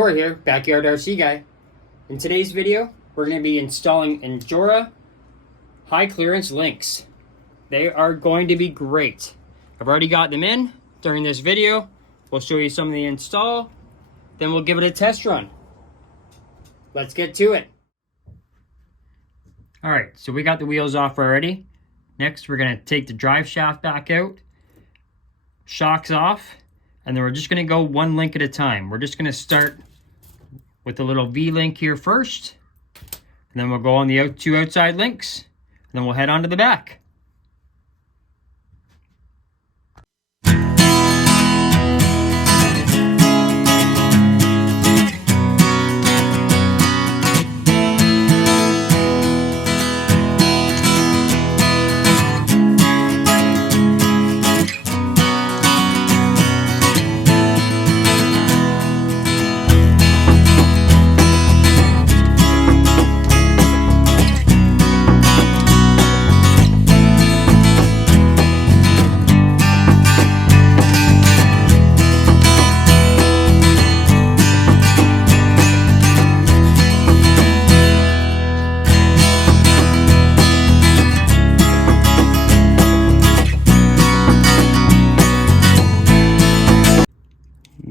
Corey here, Backyard RC Guy. In today's video, we're going to be installing Endura high clearance links. They are going to be great. I've already got them in. During this video, we'll show you some of the install, then we'll give it a test run. Let's get to it. Alright, so we got the wheels off already. Next, we're going to take the drive shaft back out, shocks off, and then we're just going to go one link at a time. We're just going to start with the little V-link here first, and then we'll go on the two outside links, and then we'll head on to the back.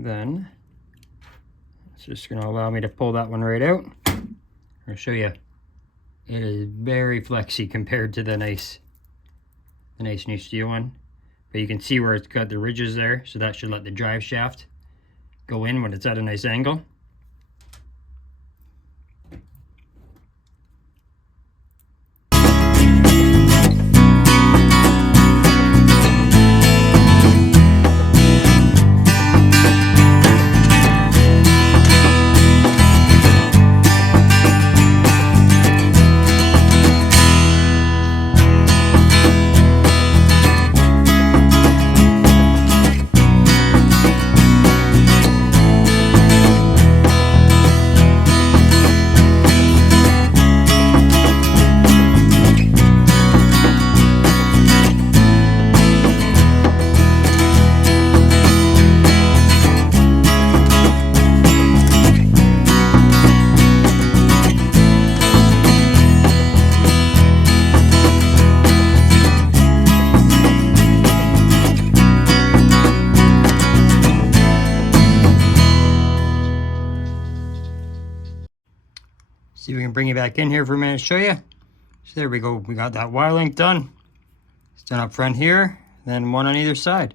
Then it's just going to allow me to pull that one right out. I'll show you. It is very flexy compared to the nice new steel one. But you can see where it's got the ridges there, so that should let the drive shaft go in when it's at a nice angle. See if we can bring it back in here for a minute to show you. So there we go. We got that Y-link done. It's done up front here, then one on either side.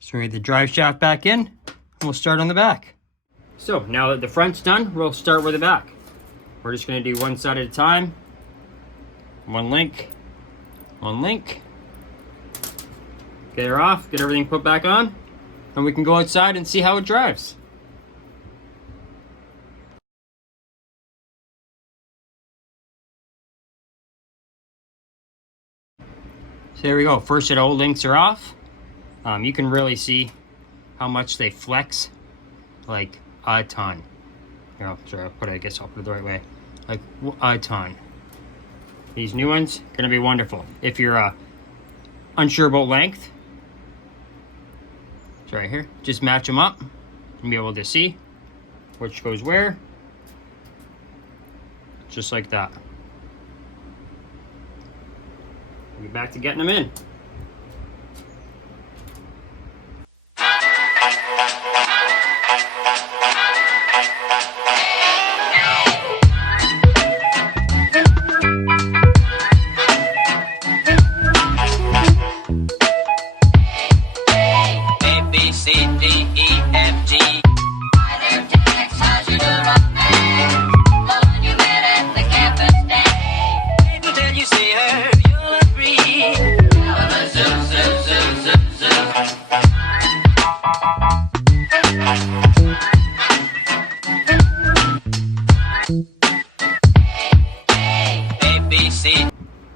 So we get the drive shaft back in, and we'll start on the back. So now that the front's done, we'll start with the back. We're just going to do one side at a time. One link. One link. Get her off, get everything put back on, and we can go outside and see how it drives. So there we go. First set of old links are off. You can really see how much they flex, like a ton. Here, sorry, I guess I'll put it the right way. Like a ton. These new ones gonna be wonderful. If you're unsure about length, it's right here. Just match them up and be able to see which goes where. Just like that. We'll get back to getting them in. A, B, C, D, E, F, G.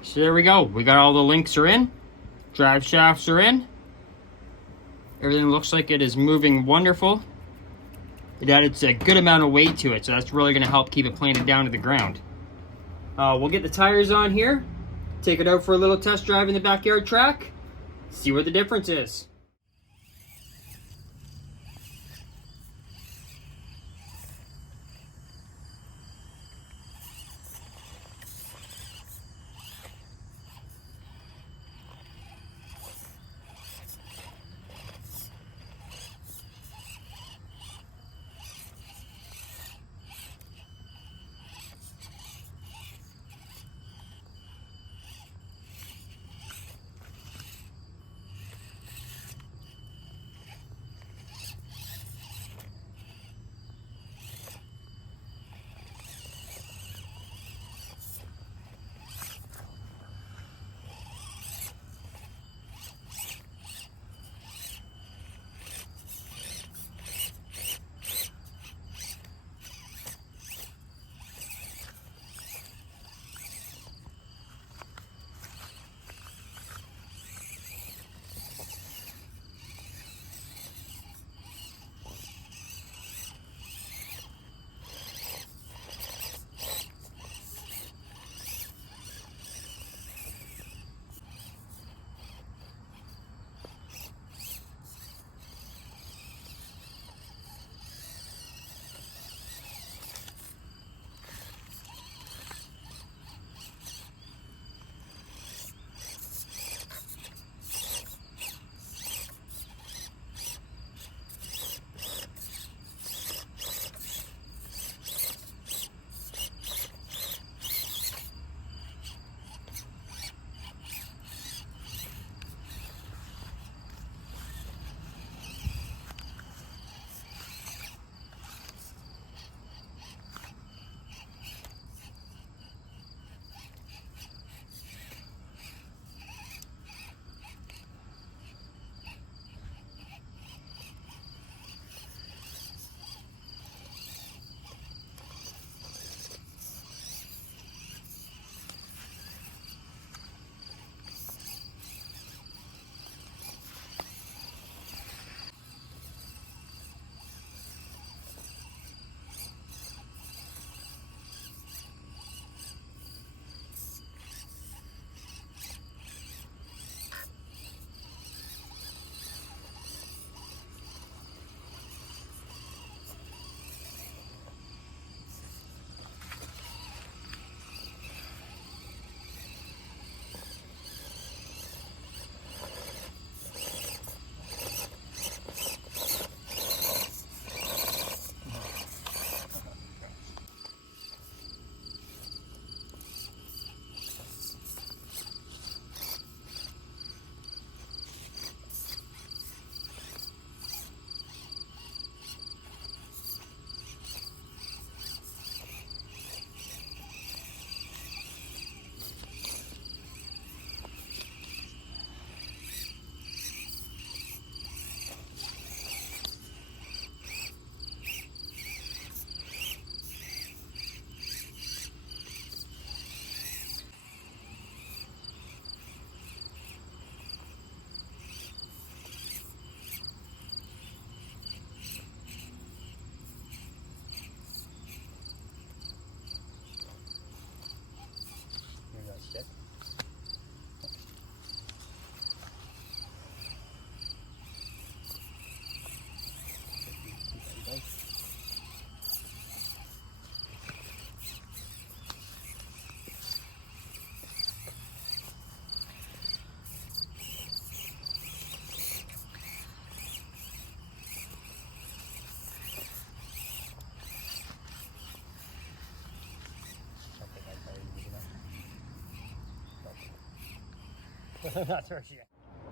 So there we go. We got all the links are in. Drive shafts are in. Everything looks like it is moving wonderful. It added a good amount of weight to it, so that's really going to help keep it planted down to the ground. We'll get the tires on here, take it out for a little test drive in the backyard track, see what the difference is.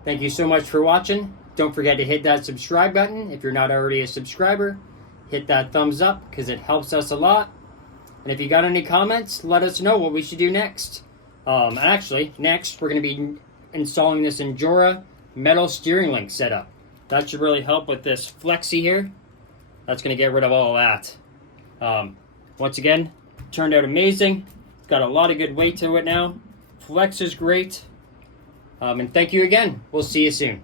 Thank you so much for watching. Don't forget to hit that subscribe button if you're not already a subscriber. Hit that thumbs up because it helps us a lot. And if you got any comments, let us know what we should do next. And actually, next we're going to be installing this Injora metal steering link setup. That should really help with this flexi here. That's going to get rid of all of that. Once again, turned out amazing. It's got a lot of good weight to it now. Flex is great. And thank you again. We'll see you soon.